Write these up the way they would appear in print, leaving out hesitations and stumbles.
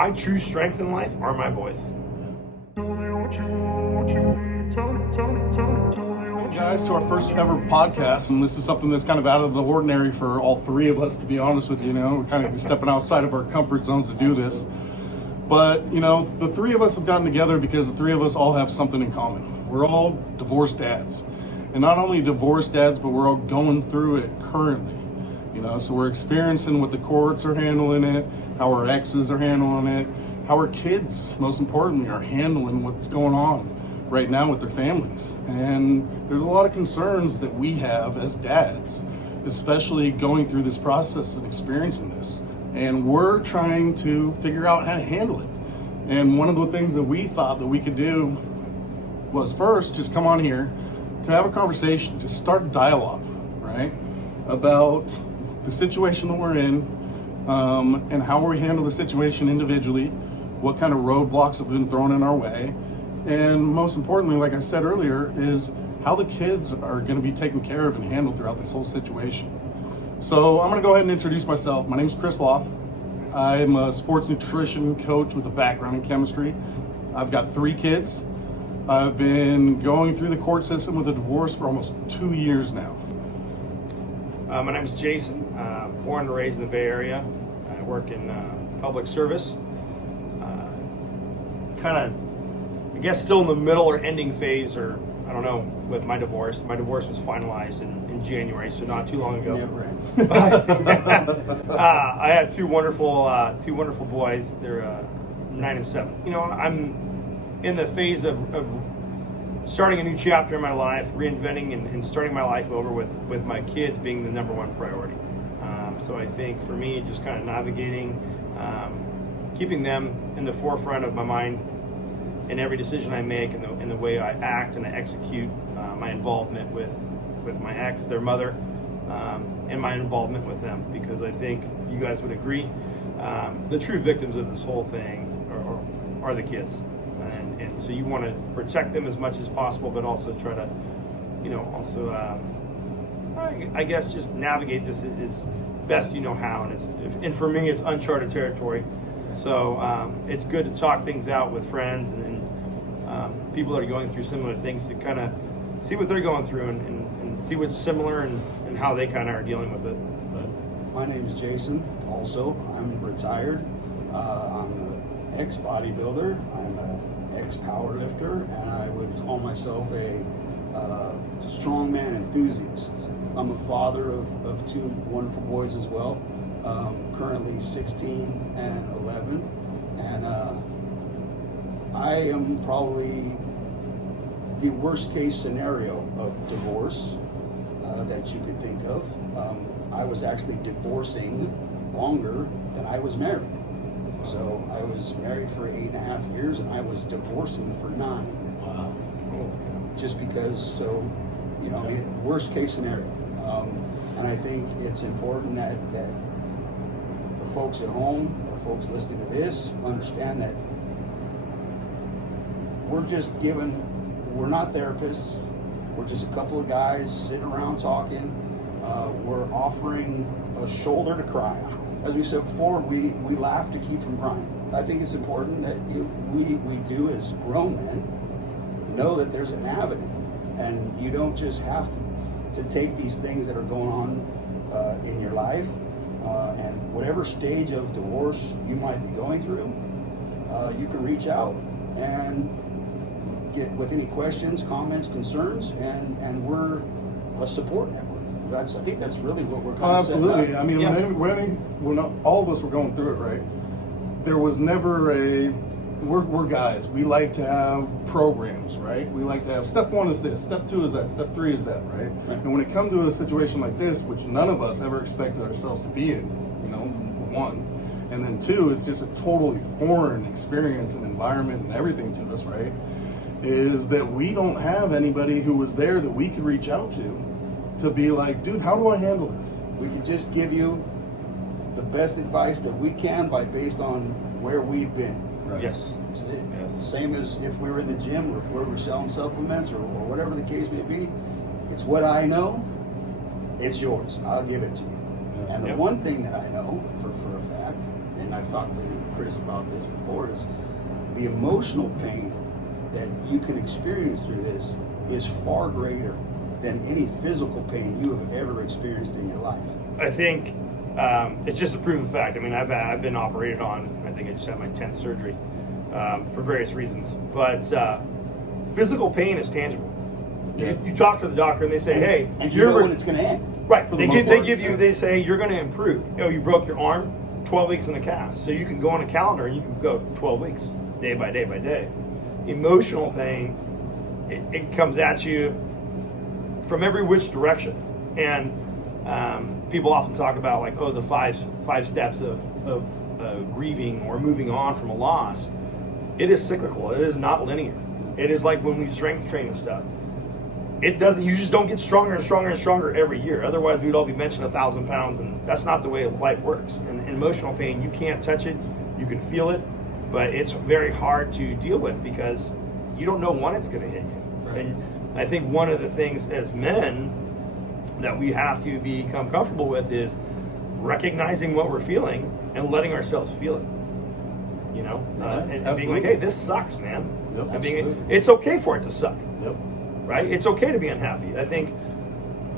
My true strength in life are my boys. Hey guys, to our first ever podcast. And this is something that's kind of out of the ordinary for all three of us, to be honest with you. You know, we're kind of stepping outside of our comfort zones to do this. But, you know, the three of us have gotten together because the three of us all have something in common. We're all divorced dads. And not only divorced dads, but we're all going through it currently. You know, so we're experiencing what the courts are handling it, how our exes are handling it, how our kids, most importantly, are handling what's going on right now with their families. And there's a lot of concerns that we have as dads, especially going through this process and experiencing this. And we're trying to figure out how to handle it. And one of the things that we thought that we could do was first just come on here to have a conversation, just start a dialogue, right? About the situation that we're in, and how we handle the situation individually, what kind of roadblocks have been thrown in our way, and most importantly, like I said earlier, is how the kids are going to be taken care of and handled throughout this whole situation. So I'm going to go ahead and introduce myself. My name is Chris Law. I'm a sports nutrition coach with a background in chemistry. I've got 3 kids. I've been going through the court system with a divorce for almost 2 years now. My name is Jason, born and raised in the Bay Area. I work in public service. Kind of, I guess, still in the middle or ending phase, or I don't know, with my divorce. My divorce was finalized in January, so not too long ago. I had two wonderful boys. They're 9 and 7. You know, I'm in the phase of starting a new chapter in my life, reinventing and starting my life over with my kids being the number one priority. So I think for me, just kind of navigating, keeping them in the forefront of my mind in every decision I make, and the way I act and I execute my involvement with my ex, their mother, and my involvement with them, because I think you guys would agree, the true victims of this whole thing are the kids. And so you want to protect them as much as possible, but also try to, you know, I guess just navigate this as best you know how. And for me, it's uncharted territory. So it's good to talk things out with friends and people that are going through similar things, to kind of see what they're going through and see what's similar and how they kind of are dealing with it. But my name is Jason. Also, I'm retired. I'm an ex-bodybuilder. I'm an ex-powerlifter, and I would call myself a strongman enthusiast. I'm a father of 2 wonderful boys as well, currently 16 and 11, and I am probably the worst case scenario of divorce that you could think of. I was actually divorcing longer than I was married. So I was married for 8.5 years, and I was divorcing for 9. Wow. Just because, so, you know, I mean, worst case scenario. And I think it's important that the folks at home, or folks listening to this, understand that we're not therapists. We're just a couple of guys sitting around talking. We're offering a shoulder to cry on. As we said before, we laugh to keep from crying. I think it's important that we do, as grown men, know that there's an avenue, and you don't just have to take these things that are going on in your life, and whatever stage of divorce you might be going through, you can reach out and get with any questions, comments, concerns, and we're a support network. I think that's really what we're kind of absolutely. I mean, when all of us were going through it, right? There was never we're guys. We like to have programs, right? We like to have step 1 is this, step 2 is that, step 3 is that, right? And when it comes to a situation like this, which none of us ever expected ourselves to be in, you know, 1, and then 2, it's just a totally foreign experience and environment and everything to us, right? Is that we don't have anybody who was there that we could reach out to be like, dude, how do I handle this? We can just give you the best advice that we can based on where we've been. right? Yes. Same as if we were in the gym or if we were selling supplements or whatever the case may be. It's what I know. It's yours. I'll give it to you. And the one thing that I know for a fact, and and I've talked to Chris about this before, is the emotional pain that you can experience through this is far greater than any physical pain you have ever experienced in your life. I think it's just a proven fact. I mean, I've been operated on. I think I just had my 10th surgery for various reasons. But physical pain is tangible. Yeah. You talk to the doctor and they say, "Hey, and you know when it's going to end." Right. For the They most part, give you. They say you're going to improve. You know, you broke your arm, 12 weeks in the cast, so you can go on a calendar and you can go 12 weeks, day by day by day. Emotional pain, it comes at you from every which direction, and people often talk about like, oh, the five steps of grieving or moving on from a loss. It is cyclical. It is not linear. It is like when we strength train and stuff. It doesn't. You just don't get stronger and stronger and stronger every year. Otherwise, we'd all be benching 1,000 pounds, and that's not the way life works. And emotional pain, you can't touch it. You can feel it, but it's very hard to deal with because you don't know when it's going to hit you. Right. And I think one of the things as men that we have to become comfortable with is recognizing what we're feeling and letting ourselves feel it. You know, and being like, "Hey, this sucks, man." Yep, And being, absolutely. it's okay for it to suck. Yep. Right? It's okay to be unhappy, I think,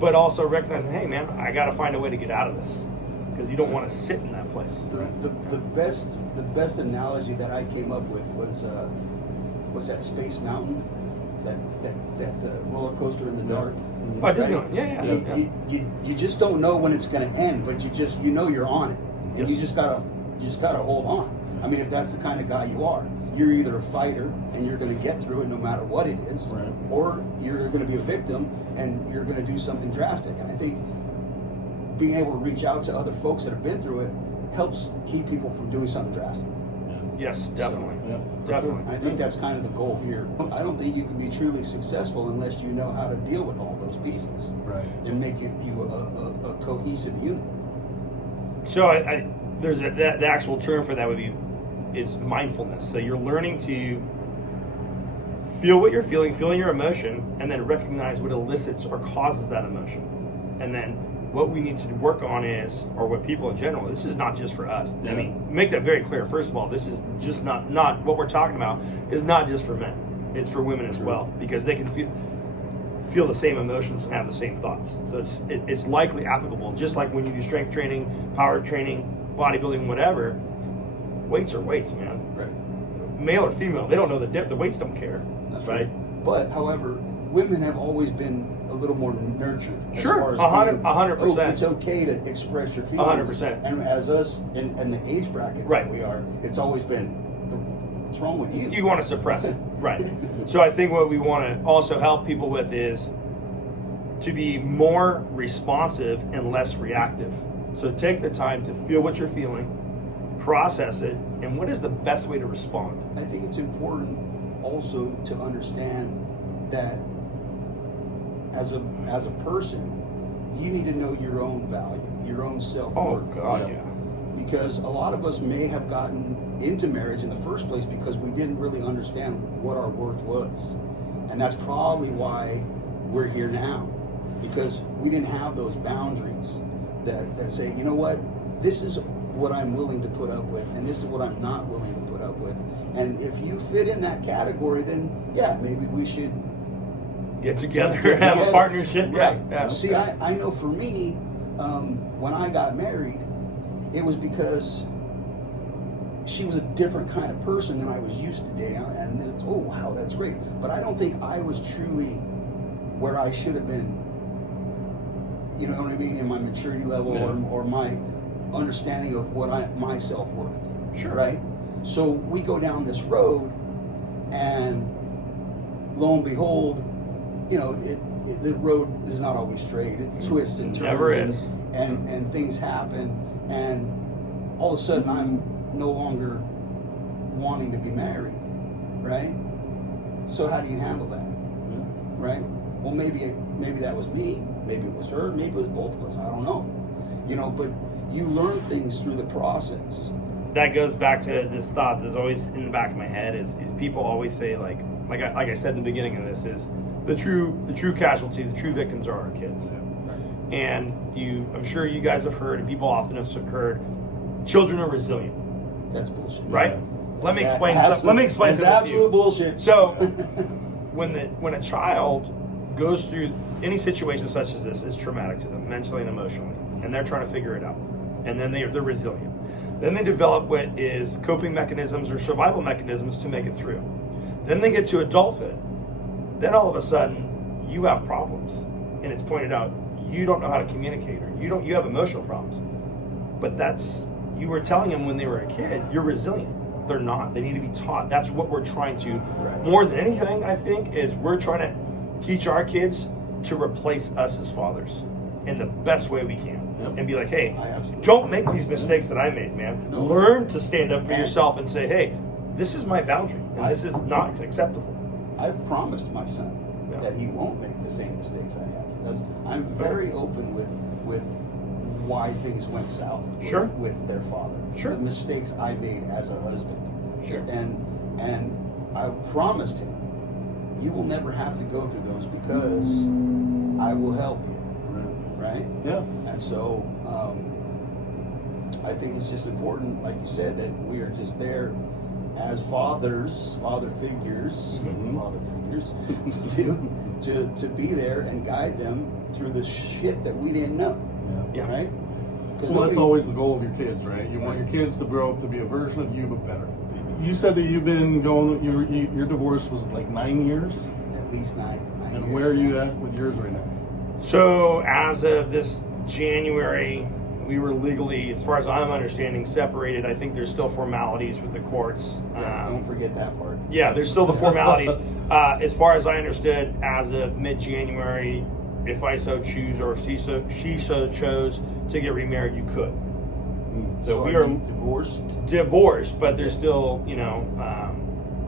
but also recognizing, hey, man, I got to find a way to get out of this because you don't want to sit in that place. The best analogy that I came up with was what's that, Space Mountain, that roller coaster in the dark. Oh, Right? Disneyland, yeah. You just don't know when it's going to end, but you know you're on it, and Yes. you just gotta hold on. I mean, if that's the kind of guy you are, you're either a fighter and you're going to get through it no matter what it is, Right. or you're going to be a victim and you're going to do something drastic. And I think being able to reach out to other folks that have been through it helps keep people from doing something drastic. Yes, definitely. Yeah. Definitely. I think that's kind of the goal here. I don't think you can be truly successful unless you know how to deal with all those pieces Right. and make you a cohesive unit. So I there's the actual term for that would be is mindfulness. So you're learning to feel what you're feeling your emotion, and then recognize what elicits or causes that emotion. And then what we need to work on is, or what people in general, this is not just for us. I mean, make that very clear. First of all, this is just not what we're talking about is not just for men. It's for women as well, because they can feel the same emotions and have the same thoughts. So it's likely applicable, just like when you do strength training, power training, bodybuilding, whatever. Weights are weights, man. Right. Male or female, they don't know the depth. The weights don't care, That's right? But, however, women have always been a little more nurtured. as Sure, far as 100%. being, oh, it's okay to express your feelings. 100%. And as us in the age bracket Right. that we are, it's always been, what's wrong with you? You want to suppress it, right? So I think what we want to also help people with is to be more responsive and less reactive. So take the time to feel what you're feeling, process it, and what is the best way to respond. I think it's important also to understand that as a person, you need to know your own value, your own self-worth. Oh God, yeah. Because a lot of us may have gotten into marriage in the first place because we didn't really understand what our worth was. And that's probably why we're here now. Because we didn't have those boundaries that say, you know what, this is what I'm willing to put up with, and this is what I'm not willing to put up with. And if you fit in that category, then yeah, maybe we should Get together, get have a together. partnership. Right. Yeah. See, I know for me, when I got married, it was because she was a different kind of person than I was used to dating. And it's, oh, wow, that's great. But I don't think I was truly where I should have been, you know what I mean, in my maturity level or my understanding of my self-worth. Sure. Right? So we go down this road, and lo and behold, you know, the road is not always straight. It twists and turns. Never is. And things happen, and all of a sudden I'm no longer wanting to be married, right? So how do you handle that, right? Well, maybe that was me, maybe it was her, maybe it was both of us. I don't know, you know. But you learn things through the process. That goes back to this thought that's always in the back of my head is people always say like I said in the beginning of this is the true casualty, the true victims are our kids. And I'm sure you guys have heard, and people often have heard, children are resilient. That's bullshit. right? Let me That's explain absolute- something. Let me explain that's something to you. absolute bullshit. So, when a child goes through any situation such as this, it's traumatic to them, mentally and emotionally, and they're trying to figure it out, and then they're resilient. Then they develop what is coping mechanisms or survival mechanisms to make it through. Then they get to adulthood. Then all of a sudden, you have problems, and it's pointed out you don't know how to communicate, or you have emotional problems. But you were telling them when they were a kid, you're resilient. They're not. They need to be taught. That's what we're trying to, more than anything, I think, is we're trying to teach our kids to replace us as fathers in the best way we can. And be like, hey, don't make these mistakes that I made, man. No. Learn to stand up for yourself and say, hey, this is my boundary, and this is not acceptable. I've promised my son that he won't make the same mistakes I have, because I'm very open with why things went south with their father. The mistakes I made as a husband. And I promised him, you will never have to go through those because I will help you. Right? Yeah. And so I think it's just important, like you said, that we are just there as father figures, to be there and guide them through the shit that we didn't know. Right? Well, that's always the goal of your kids, right? You want your kids to grow up to be a version of you, but better. You said that you've been going, your divorce was like 9 years? At least nine and years. Where are you at with yours right now? So as of this January, we were legally, as far as I'm understanding, separated. I think there's still formalities with the courts. Don't forget that part. Yeah, there's still the formalities. As far as I understood, as of mid-January, if I so choose or if she so chose to get remarried, you could. So we are divorced, but there's still,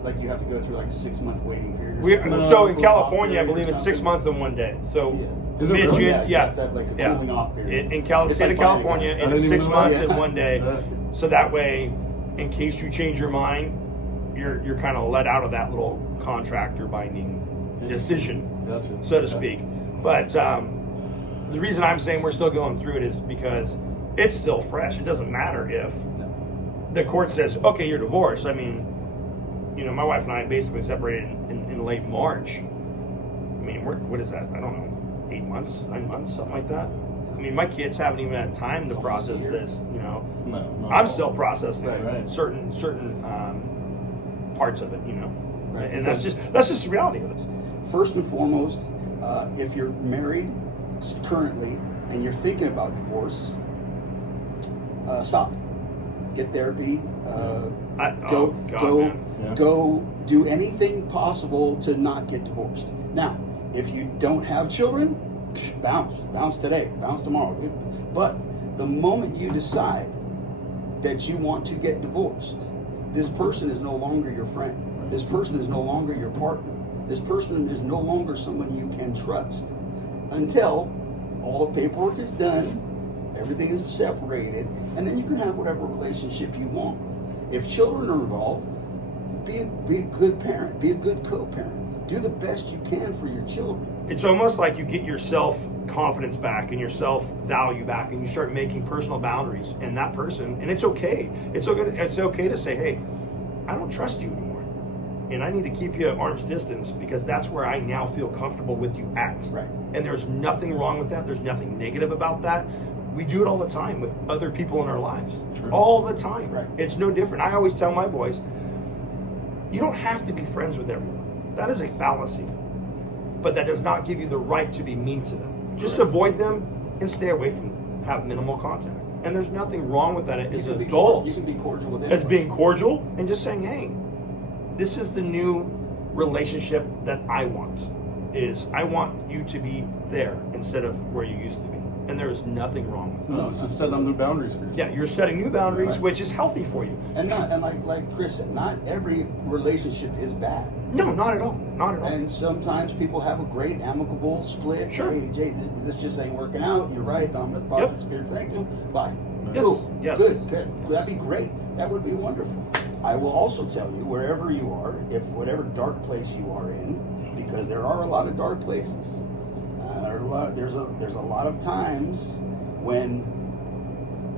like you have to go through like a 6-month waiting period. So in California, I believe it's 6 months and 1 day. So Is it really? Yeah. It's like a cooling off period. In the state of California, it is 6 months and 1 day. So that way, in case you change your mind, you're kind of let out of that little contract or binding decision, so to speak. But the reason I'm saying we're still going through it is because it's still fresh. It doesn't matter if the court says, okay, you're divorced. I mean, my wife and I basically separated in late March. I mean, what is that? I don't know, 8 months, 9 months, something like that. I mean, my kids haven't even had time to process this. No, I'm still processing certain parts of it. And that's just the reality of it. First and foremost, if you're married currently and you're thinking about divorce, stop. Get therapy. Go do anything possible to not get divorced. Now, if you don't have children, bounce today, bounce tomorrow. But the moment you decide that you want to get divorced, this person is no longer your friend. This person is no longer your partner. This person is no longer someone you can trust until all the paperwork is done, everything is separated, and then you can have whatever relationship you want. If children are involved, be a good parent, be a good co-parent. Do the best you can for your children. It's almost like you get your self-confidence back and your self-value back, and you start making personal boundaries. And that person, and it's okay. It's okay to say, hey, I don't trust you anymore. And I need to keep you at arm's distance because that's where I now feel comfortable with you at. Right. And there's nothing wrong with that. There's nothing negative about that. We do it all the time with other people in our lives. True. All the time. Right. It's no different. I always tell my boys, you don't have to be friends with everyone. That is a fallacy. But that does not give you the right to be mean to them. Just avoid them and stay away from them. Have minimal contact. And there's nothing wrong with that as adults. You can be cordial with anyone. As being cordial and just saying, hey, this is the new relationship that I want. I want you to be there instead of where you used to be. And there is nothing wrong with that. No, it's just setting new boundaries for yourself. Yeah, you're setting new boundaries, which is healthy for you. And like Chris said, not every relationship is bad. No, not at all. Not at all. And sometimes people have a great amicable split. Sure. Hey, Jay, this just ain't working out. You're right. I'm with Project Spirit. Thank you. Bye. Yes. Cool. Yes. Good. That'd be great. That would be wonderful. I will also tell you, wherever you are, if whatever dark place you are in, because there are a lot of dark places. There's a lot of times when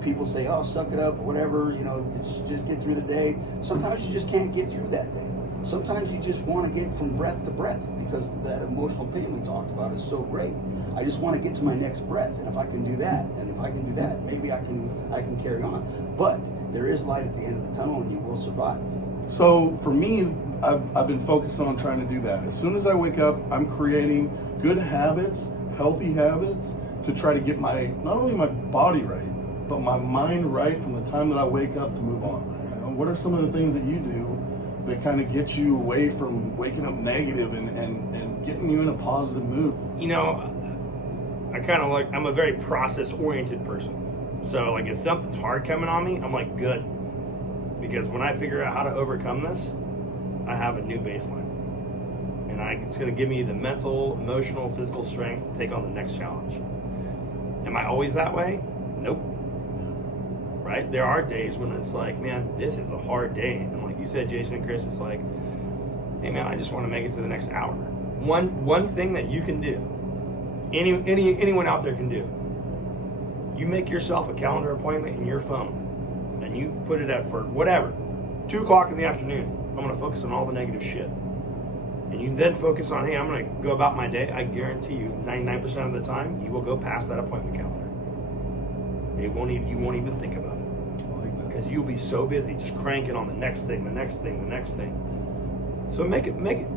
people say, oh, suck it up, whatever, you know, just get through the day. Sometimes you just can't get through that day. Sometimes you just want to get from breath to breath because that emotional pain we talked about is so great. I just want to get to my next breath, and if I can do that, and if I can do that, maybe I can carry on. But there is light at the end of the tunnel, and you will survive. So for me, I've been focused on trying to do that. As soon as I wake up, I'm creating good habits, healthy habits, to try to get my, not only my body right, but my mind right from the time that I wake up to move on. You know, what are some of the things that you do that kind of get you away from waking up negative and getting you in a positive mood? You know, I'm a very process-oriented person. So, like, if something's hard coming on me, I'm like, good. Because when I figure out how to overcome this, I have a new baseline. And it's going to give me the mental, emotional, physical strength to take on the next challenge. Am I always that way? Nope. Right? There are days when it's like, man, this is a hard day. And like you said, Jason and Chris, it's like, hey, man, I just want to make it to the next hour. One thing that you can do, anyone out there can do, you make yourself a calendar appointment in your phone and you put it up for whatever, 2 o'clock in the afternoon. I'm going to focus on all the negative shit. And you then focus on, hey, I'm going to go about my day. I guarantee you 99% of the time you will go past that appointment calendar. You won't even think about it. Because you'll be so busy just cranking on the next thing. So make it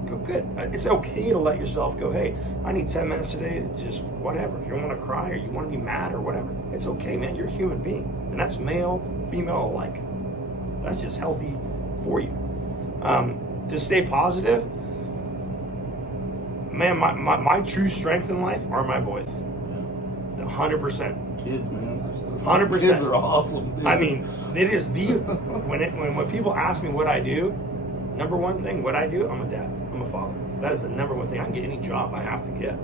go good. It's okay to let yourself go, hey, I need 10 minutes today to just whatever. If you want to cry or you want to be mad or whatever, it's okay, man. You're a human being. And that's male, female alike. That's just healthy for you. To stay positive, man, my true strength in life are my boys. 100%. Kids, man. 100%. Kids are awesome. Dude. I mean, it is when people ask me what I do, number one thing, what I do, I'm a dad. I'm a father. That is the number one thing. I can get any job I have to get,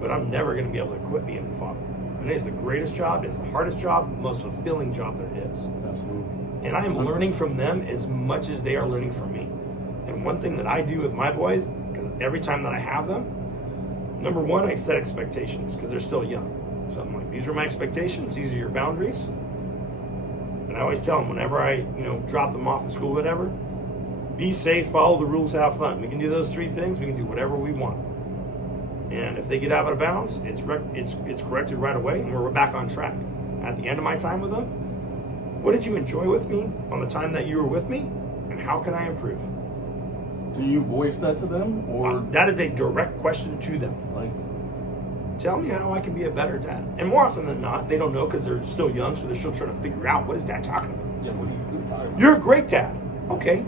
but I'm never going to be able to quit being a father. And it is the greatest job. It's the hardest job, most fulfilling job there is. Absolutely. And I am learning from them as much as they are learning from me. And one thing that I do with my boys, because every time that I have them, number one, I set expectations because they're still young. So I'm like, these are my expectations. These are your boundaries. And I always tell them whenever I, drop them off at school, whatever, be safe, follow the rules, have fun. We can do those 3 things. We can do whatever we want. And if they get out of bounds, it's corrected right away, and we're back on track. At the end of my time with them, what did you enjoy with me on the time that you were with me, and how can I improve? Do you voice that to them, or that is a direct question to them. like? Tell me how I can be a better dad. And more often than not, they don't know because they're still young, so they're still trying to figure out what is dad talking about. Yeah, what are you talking about? You're a great dad, okay,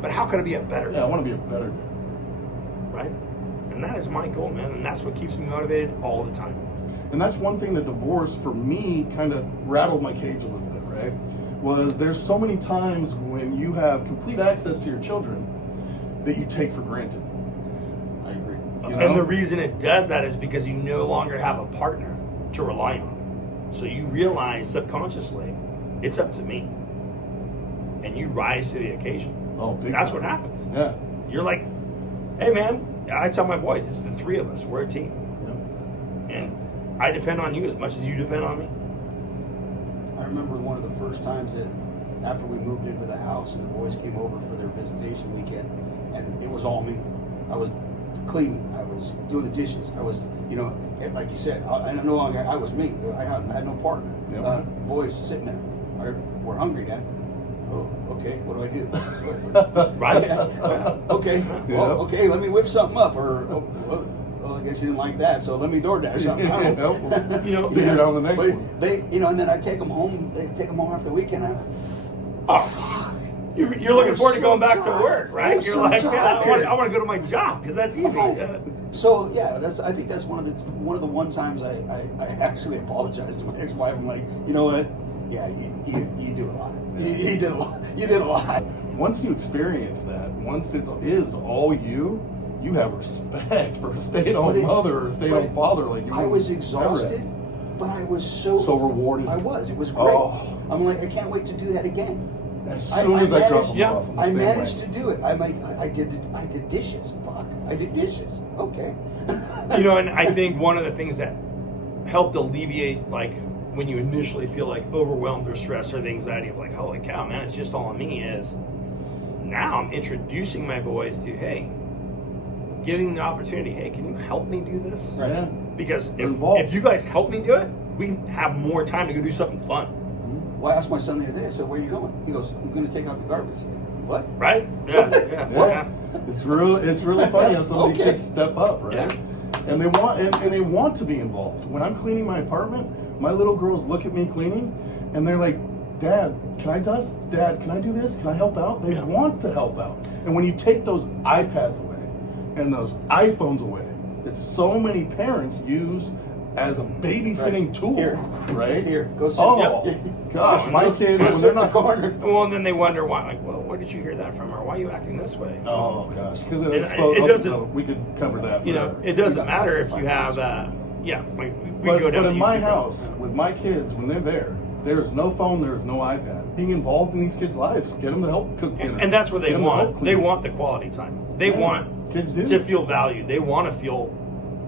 but how can I be a better Yeah, dad? I want to be a better dad. Right? And that is my goal, man, and that's what keeps me motivated all the time. And that's one thing that divorce, for me, kind of rattled my cage a little bit, right? Was there's so many times when you have complete access to your children that you take for granted. I agree. You know? And the reason it does that is because you no longer have a partner to rely on. So you realize subconsciously, it's up to me. And you rise to the occasion. Oh, big That's time. what happens. Yeah. You're like, hey man, I tell my boys, it's the 3 of us. We're a team. Yeah. And I depend on you as much as you depend on me. I remember one of the first times that after we moved into the house and the boys came over for their visitation weekend, and it was all me. I was cleaning, I was doing the dishes, I was, like you said, I no longer, I was me. I had no partner. Yep. Boys sitting there, we're hungry, Dad. Oh, okay, what do I do? Right? Okay, well, okay, let me whip something up, or well, I guess you didn't like that, so let me DoorDash something. I don't know. Figure it out on the next But one. they, and then I take them home. They take them home after the weekend. You're looking forward to going back to work, right? You're so like, man, tired. I want to go to my job because that's easy. So yeah, I think that's one of the one times I actually apologized to my ex-wife. I'm like, you know what? Yeah, you do a lot. You did a lot. You did a lot. Once you experience that, once it is all you have respect for a stay-at-home mother or a stay-at-home father. Like you I was never exhausted, but I was so rewarded. I was. It was great. Oh. I'm like, I can't wait to do that again. As soon as I drop them yeah, off, I'm the I same managed way. to do it. I'm like, I did dishes. Fuck, I did dishes. Okay. And I think one of the things that helped alleviate like when you initially feel like overwhelmed or stressed or the anxiety of like, holy cow, man, it's just all on me, is now I'm introducing my boys to, hey, giving the opportunity, hey, can you help me do this? Right. Yeah. Because Involved. if you guys help me do it, we have more time to go do something fun. Well, I asked my son the other day, I said, where are you going? He goes, I'm going to take out the garbage. What? Right? Yeah. Yeah. What? Yeah. It's really funny how some of these Okay. kids step up, right? Yeah. And they want to be involved. When I'm cleaning my apartment, my little girls look at me cleaning, and they're like, "Dad, can I dust? Dad, can I do this? Can I help out?" They Yeah. want to help out. And when you take those iPads away and those iPhones away, that so many parents use as a babysitting Right. tool, Here. right? Here, go sit. Oh, Yep. gosh, my Go kids, when sit they're in the not corner. Well, and then they wonder why, like, well, where did you hear that from? Or why are you acting this way? Oh gosh, because It it doesn't- we could cover that. You know, forever. it doesn't matter if you have, we But, go down but the in my YouTube house, road. with my kids, when they're there is no phone, there is no iPad. Being involved in these kids' lives, get them to help cook dinner. And that's what they Get them to help want. They clean. want the quality time. They Yeah, want kids do. to feel valued. They want to feel,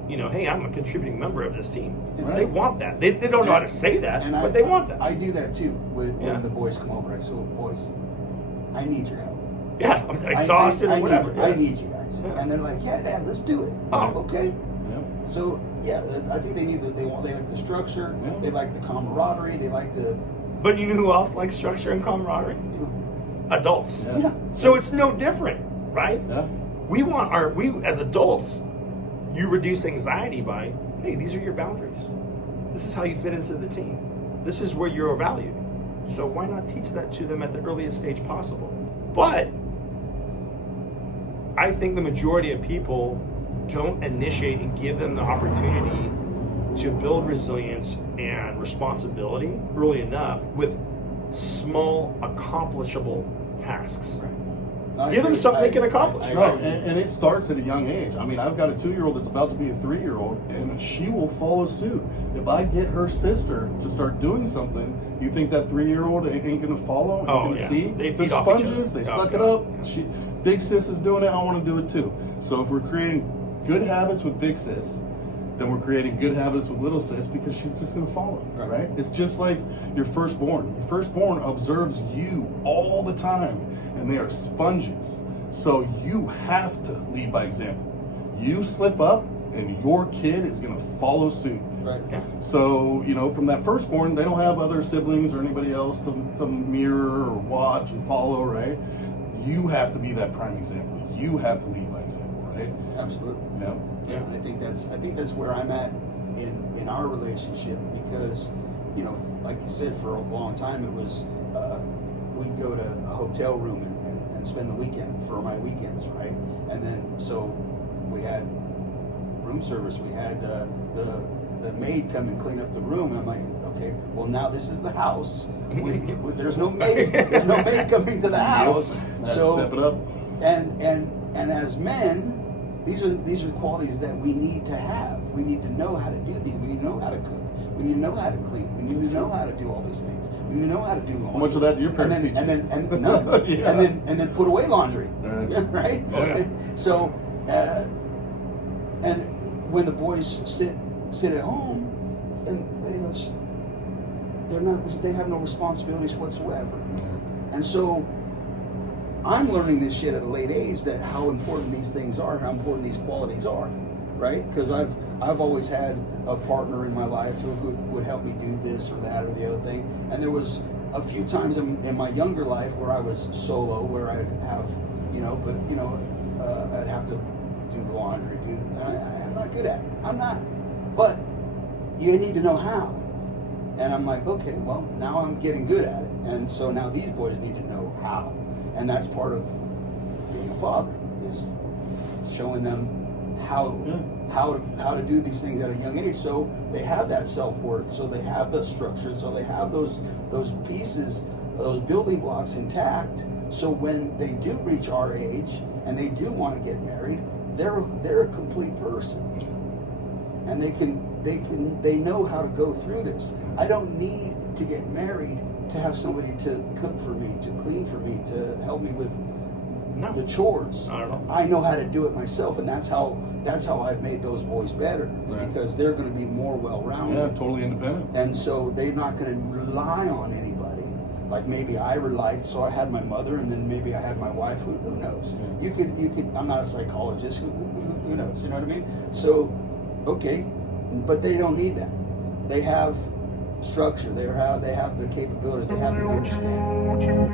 hey, I'm a contributing member of this team. Right. They want that. They don't know how to say that, And but they want that. I do that too when Yeah. the boys come over. I say, "Well, boys, I need your help. Yeah, I'm exhausted I or whatever. Need, Yeah. I need you guys." Yeah. And they're like, "Yeah, Dad, let's do it." Oh. Okay. Yeah. So yeah, I think they like the structure. Yeah. They like the camaraderie. They like the But you know who else likes structure and camaraderie? Adults. Yeah. yeah. So it's no different, right? Yeah. We as adults, you reduce anxiety by, hey, these are your boundaries. This is how you fit into the team. This is where you're valued. So why not teach that to them at the earliest stage possible? But I think the majority of people don't initiate and give them the opportunity to build resilience and responsibility early enough with small, accomplishable tasks. I Give them agree. something they can accomplish. I No, agree. and it starts at a young age. I mean, I've got a 2-year-old that's about to be a 3-year-old, and she will follow suit. If I get her sister to start doing something, you think that 3-year-old ain't gonna follow? Ain't Oh, gonna yeah. see? They They're feed off each sponges. other. They Oh, suck it God. up. Big sis is doing it. I want to do it too. So if we're creating good habits with big sis, then we're creating good habits with little sis because she's just going to follow, right? It's just like your firstborn. Your firstborn observes you all the time, and they are sponges. So you have to lead by example. You slip up, and your kid is going to follow suit. Right. Yeah. So, from that firstborn, they don't have other siblings or anybody else to mirror or watch and follow, right? You have to be that prime example. You have to lead by example, right? Absolutely. Yeah. Yeah, I think that's where I'm at in our relationship because, like you said, for a long time it was we'd go to a hotel room and spend the weekend for my weekends, right? And then so we had room service. We had the maid come and clean up the room. And I'm like, okay, well now this is the house. There's no maid. There's no maid coming to the house. So step it up. and as men, these are the qualities that we need to have. We need to know how to do these. We need to know how to cook. We need to know how to clean. We need to know how to do all these things. We need to know how to do laundry. How much of that do your parents teach you? None. Yeah. and then put away laundry. Right. Right? Oh, yeah. So and when the boys sit at home and they have no responsibilities whatsoever. And so I'm learning this shit at a late age that how important these things are, how important these qualities are, right? Because I've always had a partner in my life who would help me do this or that or the other thing, and there was a few times in my younger life where I was solo, where I'd have, I'd have to do the laundry, I'm not good at it. I'm not, but you need to know how. And I'm like, okay, well now I'm getting good at it, and so now these boys need to know how. And that's part of being a father, is showing them how to do these things at a young age, so they have that self-worth, so they have the structure, so they have those pieces, those building blocks intact, so when they do reach our age and they do want to get married, they're a complete person, and they know how to go through this. I don't need to get married to have somebody to cook for me, to clean for me, to help me with No. the chores. I don't know. I know how to do it myself, and that's how that's how I've made those boys better, Right. because they're going to be more well-rounded. Yeah, totally independent. And so they're not going to rely on anybody. Like maybe I relied, so I had my mother, and then maybe I had my wife. Who knows? Yeah. You could. I'm not a psychologist. Who knows? You know what I mean? So, okay, but they don't need that. They have structure. They have the capabilities. They have the understanding.